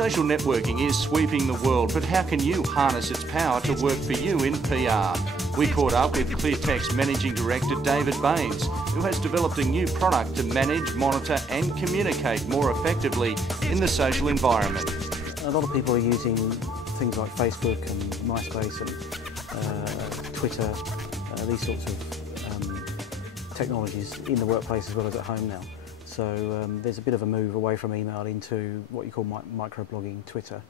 Social networking is sweeping the world, but how can you harness its power to work for you in PR? We caught up with Cleartexts Managing Director David Baines, who has developed a new product to manage, monitor and communicate more effectively in the social environment. A lot of people are using things like Facebook and MySpace and Twitter, these sorts of technologies in the workplace as well as at home now. So there's a bit of a move away from email into what you call microblogging, Twitter,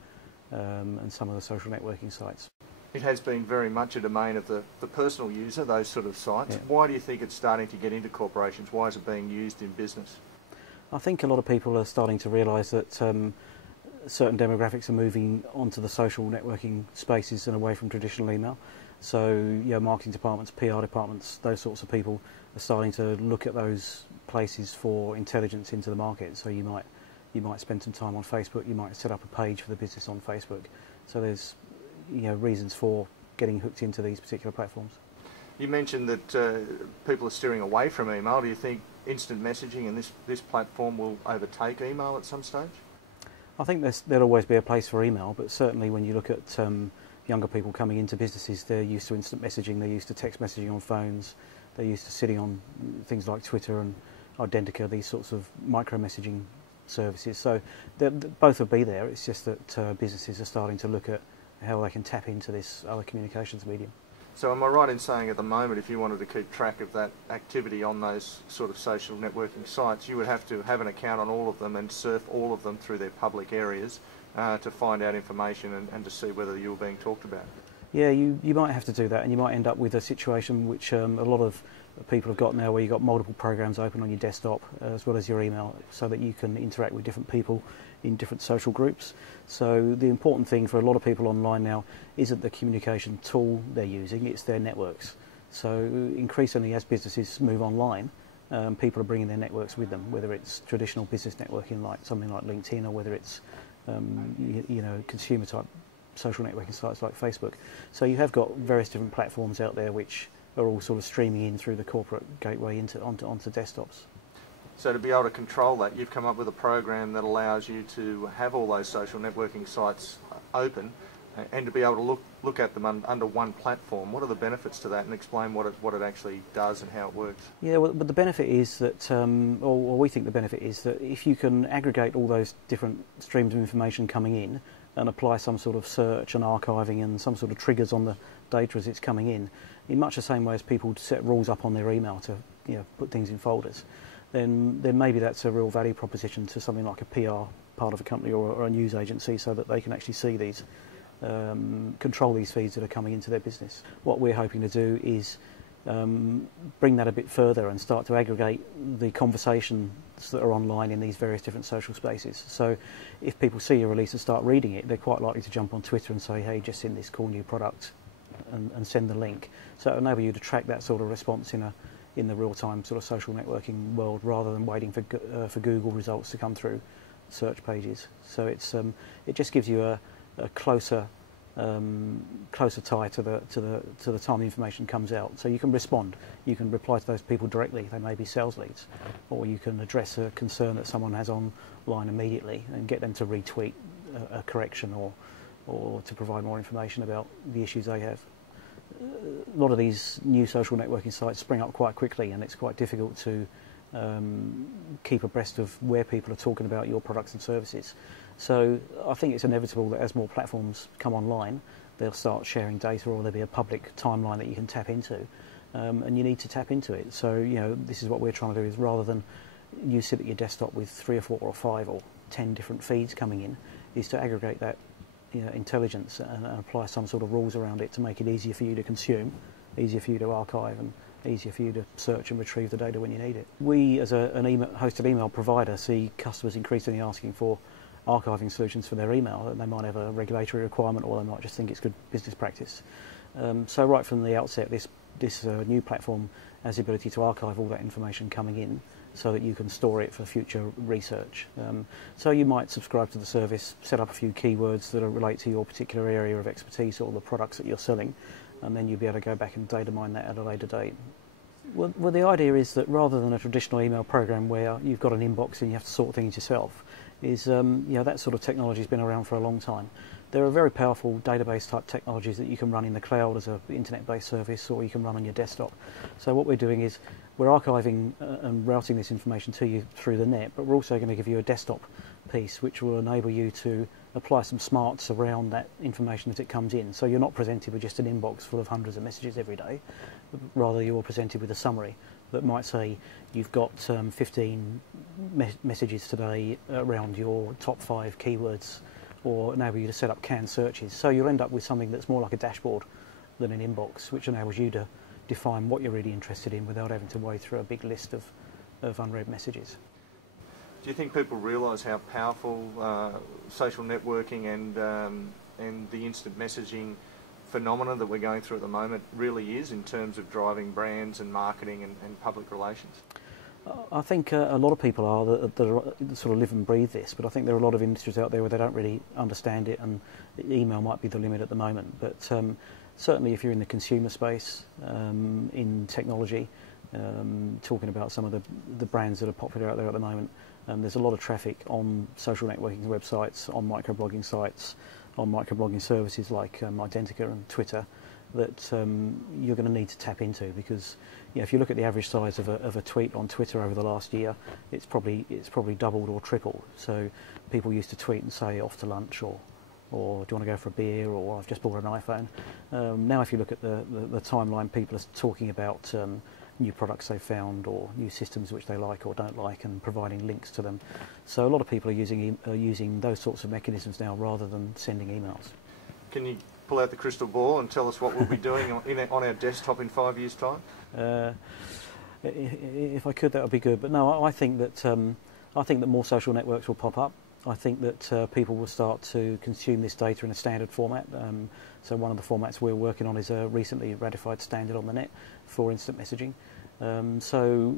and some of the social networking sites. It has been very much a domain of the personal user, those sort of sites. Yeah. Why do you think it's starting to get into corporations? Why is it being used in business? I think a lot of people are starting to realise that certain demographics are moving onto the social networking spaces and away from traditional email. So, marketing departments, PR departments, those sorts of people are starting to look at those places for intelligence into the market. So you might spend some time on Facebook. You might set up a page for the business on Facebook. So there's reasons for getting hooked into these particular platforms. You mentioned that people are steering away from email. Do you think instant messaging and this platform will overtake email at some stage? I think there'll always be a place for email, but certainly when you look at younger people coming into businesses, they're used to instant messaging, they're used to text messaging on phones, they're used to sitting on things like Twitter and Identica, these sorts of micro-messaging services. So both will be there. It's just that businesses are starting to look at how they can tap into this other communications medium. So am I right in saying at the moment, if you wanted to keep track of that activity on those sort of social networking sites, you would have to have an account on all of them and surf all of them through their public areas to find out information and to see whether you were being talked about? Yeah, you might have to do that, and you might end up with a situation which a lot of people have got now, where you've got multiple programs open on your desktop as well as your email, so that you can interact with different people in different social groups. So the important thing for a lot of people online now isn't the communication tool they're using, it's their networks. So increasingly, as businesses move online, people are bringing their networks with them, whether it's traditional business networking like something like LinkedIn, or whether it's consumer type social networking sites like Facebook. So you have got various different platforms out there which are all sort of streaming in through the corporate gateway onto desktops. So to be able to control that, you've come up with a program that allows you to have all those social networking sites open and to be able to look at them under one platform. What are the benefits to that, and explain what it actually does and how it works? Yeah, well, but the benefit is that, or we think the benefit is that if you can aggregate all those different streams of information coming in and apply some sort of search and archiving and some sort of triggers on the data as it's coming in much the same way as people set rules up on their email to put things in folders, then maybe that's a real value proposition to something like a PR part of a company or a news agency, so that they can actually see these, control these feeds that are coming into their business. What we're hoping to do is bring that a bit further and start to aggregate the conversations that are online in these various different social spaces. So if people see a release and start reading it, they're quite likely to jump on Twitter and say, hey, just seen this cool new product, and send the link. So it'll enable you to track that sort of response in the real-time sort of social networking world, rather than waiting for Google results to come through search pages. So it just gives you a closer tie to the time the information comes out. So you can respond. You can reply to those people directly. They may be sales leads, or you can address a concern that someone has online immediately and get them to retweet a correction or to provide more information about the issues they have. A lot of these new social networking sites spring up quite quickly, and it's quite difficult to keep abreast of where people are talking about your products and services. So I think it's inevitable that as more platforms come online, they'll start sharing data, or there'll be a public timeline that you can tap into, and you need to tap into it. So this is what we're trying to do, is rather than you sit at your desktop with 3 or 4 or 5 or 10 different feeds coming in, is to aggregate that intelligence and apply some sort of rules around it to make it easier for you to consume, easier for you to archive, and easier for you to search and retrieve the data when you need it. We, as an hosted email provider, see customers increasingly asking for archiving solutions for their email, and they might have a regulatory requirement, or they might just think it's good business practice. So right from the outset, this new platform has the ability to archive all that information coming in, so that you can store it for future research. So you might subscribe to the service, set up a few keywords that relate to your particular area of expertise or the products that you're selling, and then you'll be able to go back and data mine that at a later date. Well, the idea is that rather than a traditional email program where you've got an inbox and you have to sort things yourself, is that sort of technology has been around for a long time. There are very powerful database type technologies that you can run in the cloud as an internet-based service, or you can run on your desktop. So what we're doing is we're archiving and routing this information to you through the net, but we're also going to give you a desktop piece which will enable you to apply some smarts around that information as it comes in. So you're not presented with just an inbox full of hundreds of messages every day, rather you're presented with a summary that might say you've got 15 messages today around your top 5 keywords, or enable you to set up canned searches. So you'll end up with something that's more like a dashboard than an inbox, which enables you to define what you're really interested in without having to wade through a big list of unread messages. Do you think people realise how powerful social networking and the instant messaging phenomena that we're going through at the moment really is in terms of driving brands and marketing and public relations? I think a lot of people are that sort of live and breathe this, but I think there are a lot of industries out there where they don't really understand it, and email might be the limit at the moment. But certainly if you're in the consumer space, in technology, talking about some of the brands that are popular out there at the moment, there's a lot of traffic on social networking websites, on microblogging sites, on microblogging services like Identica and Twitter, that you're going to need to tap into, because if you look at the average size of a tweet on Twitter over the last year, it's probably doubled or tripled. So people used to tweet and say off to lunch, or do you want to go for a beer, or I've just bought an iPhone. Now if you look at the timeline, people are talking about new products they've found, or new systems which they like or don't like, and providing links to them. So a lot of people are using those sorts of mechanisms now rather than sending emails. Can you pull out the crystal ball and tell us what we'll be doing on our desktop in 5 years' time? If I could, that would be good. But no, I think that more social networks will pop up. I think that people will start to consume this data in a standard format. So one of the formats we're working on is a recently ratified standard on the net for instant messaging. So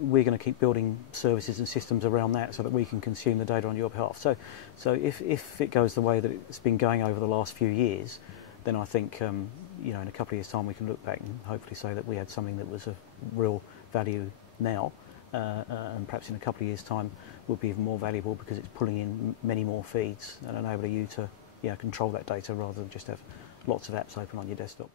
we're going to keep building services and systems around that so that we can consume the data on your behalf. So if it goes the way that it's been going over the last few years, then I think in a couple of years' time we can look back and hopefully say that we had something that was of real value now, and perhaps in a couple of years' time will be even more valuable because it's pulling in many more feeds and enabling you to control that data rather than just have lots of apps open on your desktop.